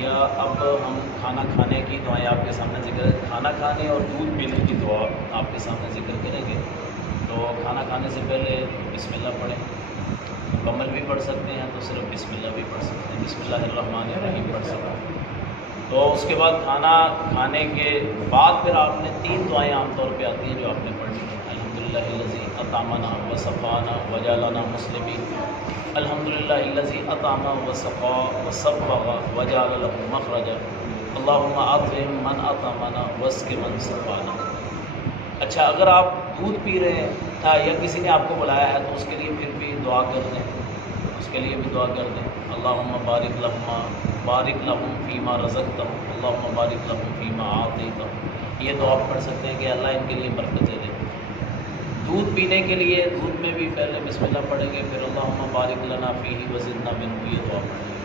یا اب ہم کھانا کھانے کی دعائیں آپ کے سامنے ذکر ہے، کھانا کھانے اور دودھ پینے کی دعا آپ کے سامنے ذکر کریں گے۔ تو کھانا کھانے سے پہلے بسم اللہ پڑھیں، مکمل بھی پڑھ سکتے ہیں تو صرف بسم اللہ بھی پڑھ سکتے ہیں، بسم اللہ الرحمن الرحیم پڑھ سکتے ہیں۔ تو اس کے بعد کھانا کھانے کے بعد پھر آپ نے 3 دعائیں عام طور پہ آتی ہیں جو آپ نے پڑھنی ہیں۔ الحمدللہ الذی اطعمنا وسقانا وجعلنا مسلمین، الحمدللہ الذی اطعم وسقا وصبغ وجعل له مخرجا، اللہم اطعم من اطعمنا واسق من سقانا۔ اچھا، اگر آپ دودھ پی رہے ہیں یا کسی نے آپ کو بلایا ہے تو اس کے لیے پھر بھی دعا کر دیں، اس کے لیے بھی دعا کر دیں، اللہم بارک لہم فیما رزقتہم، اللہم بارک لہم فیما آتیتہم۔ یہ دعا پڑھ سکتے ہیں کہ اللہ ان کے لیے برکتیں دے۔ دودھ پینے کے لیے دودھ میں بھی پہلے بسم اللہ پڑھیں گے، پھر اللہم بارک لنا فیہ وزدنا منہ، یہ دعا پڑھیں گے۔